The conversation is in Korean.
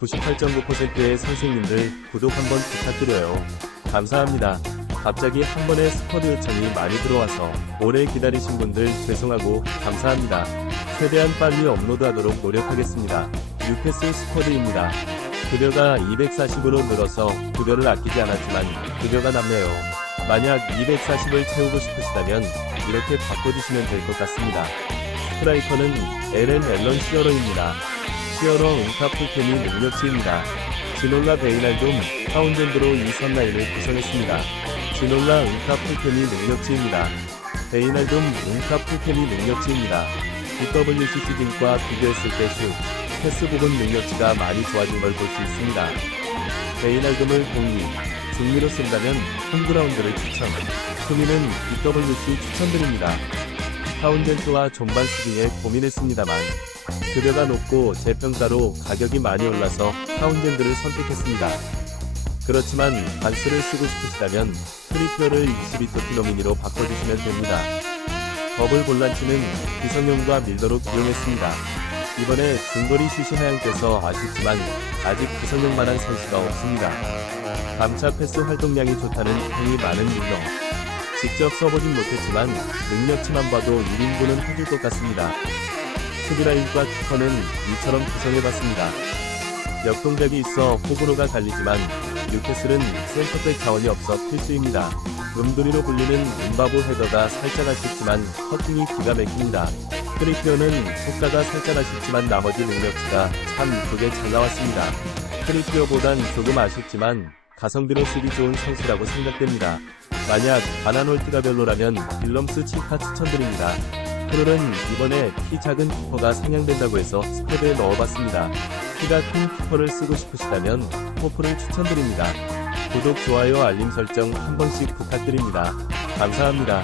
98.9%의 선생님들 구독 한번 부탁드려요. 감사합니다. 갑자기 한 번에 스쿼드 요청이 많이 들어와서 오래 기다리신 분들 죄송하고 감사합니다. 최대한 빨리 업로드하도록 노력하겠습니다. 뉴캐슬 스쿼드입니다. 급여가 240으로 늘어서 급여를 아끼지 않았지만 급여가 남네요. 만약 240을 채우고 싶으시다면 이렇게 바꿔주시면 될 것 같습니다. 스트라이커는 LN 앨런 시어러입니다. 응카 풀템이 능력치입니다. 지놀라 베이날돔 파운젠드로 2선 라인을 구성했습니다. 지놀라 풀템이 능력치입니다. 베이날돔 풀템이 능력치입니다. BWC 시즌과 비교했을 때 슛, 패스 부분 능력치가 많이 좋아진 걸 볼 수 있습니다. 베이날돔을 공리, 중미로 쓴다면 홈그라운드를 추천, 수미는 BWC 추천드립니다. 파운젠트와 존반 수비에 고민했습니다만 급여가 높고 재평가로 가격이 많이 올라서 파운젠드를 선택했습니다. 그렇지만 반스를 쓰고 싶으시다면 프리큐어를 22토티 노미니로 바꿔주시면 됩니다. 버블 볼란치는 기성용과 밀더로 기용했습니다. 이번에 중거리 슛이 하향돼서 아쉽지만 아직 기성용만한 선수가 없습니다. 감차 패스 활동량이 좋다는 평이 많은 밀더. 직접 써보진 못했지만 능력치만 봐도 1인분은 해줄 것 같습니다. 수비라인과 키커는 이처럼 구성해봤습니다. 역동작이 있어 호불호가 갈리지만 뉴캐슬은 센터백 자원이 없어 필수입니다. 음돌이로 불리는 음바보 헤더가 살짝 아쉽지만 커팅이 기가 막힙니다. 트리피어는 효과가 살짝 아쉽지만 나머지 능력치가 참 이쁘게 잘 나왔습니다. 트리피어보단 조금 아쉽지만 가성비로 쓰기 좋은 선수라고 생각됩니다. 만약 바나놀트가 별로라면 빌럼스 칠카 추천드립니다. 프롤은 이번에 키 작은 키퍼가 상향된다고 해서 스쿼드에 넣어봤습니다. 키가 큰 키퍼를 쓰고 싶으시다면 포프를 추천드립니다. 구독, 좋아요, 알림 설정 한 번씩 부탁드립니다. 감사합니다.